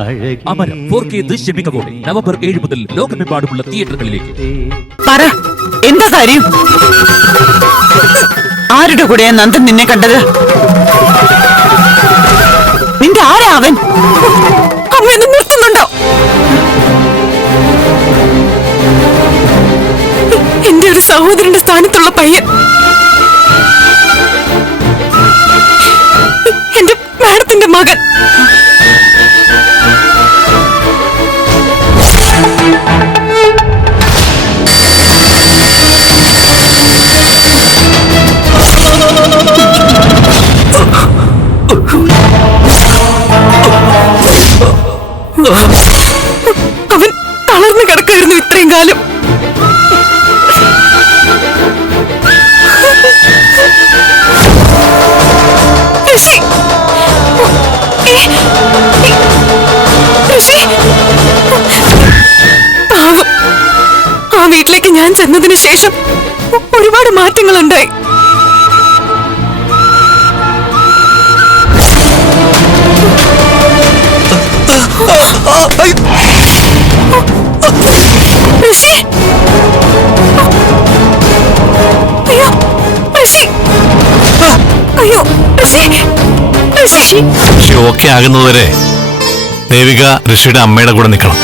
Amaram four K ദൃശ്യമികവോടെ November ഏഴ് മുതൽ ലോകമെമ്പാടുമുള്ള തിയേറ്ററുകളിലേക്ക്. പറ എന്താ കാര്യം ആരുടെ കൂടെ നന്ദൻ നിന്നെ കണ്ടത്? നിന്റെ ആരാ അവൻ? അമ്മ ഇത് നിർത്തുന്നുണ്ടോ? എന്റെ ഒരു സഹോദരന്റെ സ്ഥാനത്തുള്ള പയ്യൻ. എന്റെ മാഡത്തിന്റെ മകൻ. അവൻ തളർന്നു കിടക്കായിരുന്നു ഇത്രയും കാലം. ആ വീട്ടിലേക്ക് ഞാൻ ചെന്നതിന് ശേഷം ഒരുപാട് മാറ്റങ്ങളുണ്ടായി അയ്യോ ഋഷി ഓക്കെ ആകുന്നതുവരെ ദേവിക ഋഷിയുടെ അമ്മയുടെ കൂടെ നിൽക്കണം.